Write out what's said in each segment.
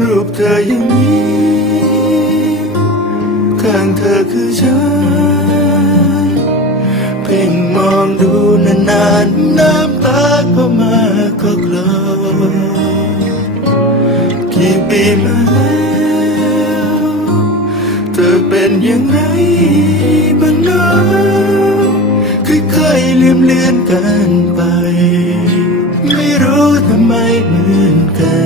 รูปเธออย่างนี้ข้างเธอคือฉัน เพ่งมองดูนานๆน้ำตาก็มาก็กลอกี่ปีมาแล้วเธอเป็นอย่างไรบ้างนะค่อยๆลืมเลือนกันไป ไม่รู้ทำไมเหมือนกัน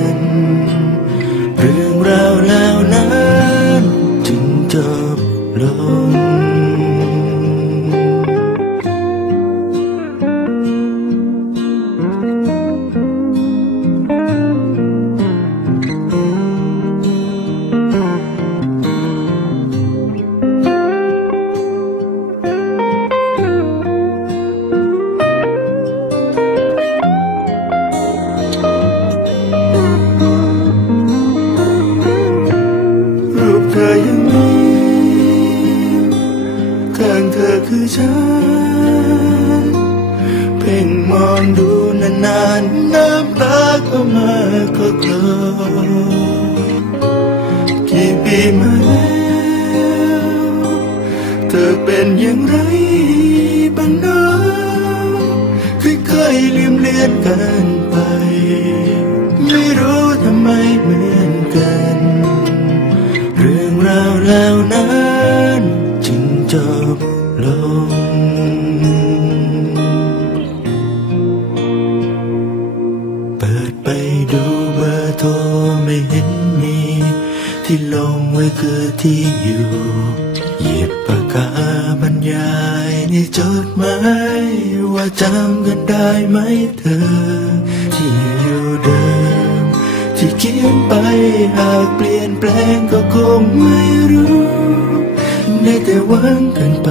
อยังมีข้างเธอคือฉัน เพ่งมองดูนานๆน้ำตาก็มาก็กลอกี่ปีมาแล้วเธอเป็นอย่างไรบ้างเนาะค่อยๆลืมเลือนกันไป ไม่รู้ทำไมเหมือน แล้วนั้นจึงจบลงเปิดไปดูเบอร์โทรไม่เห็นมี ที่ลงไว้คือที่อยู่หยิบปากกาบรรยายในจดหมายว่าจำกันได้ไหมเธอที่ ที่เขียนไปหากเปลี่ยนแปลงก็คงไม่รู้ ได้แต่หวังกันไป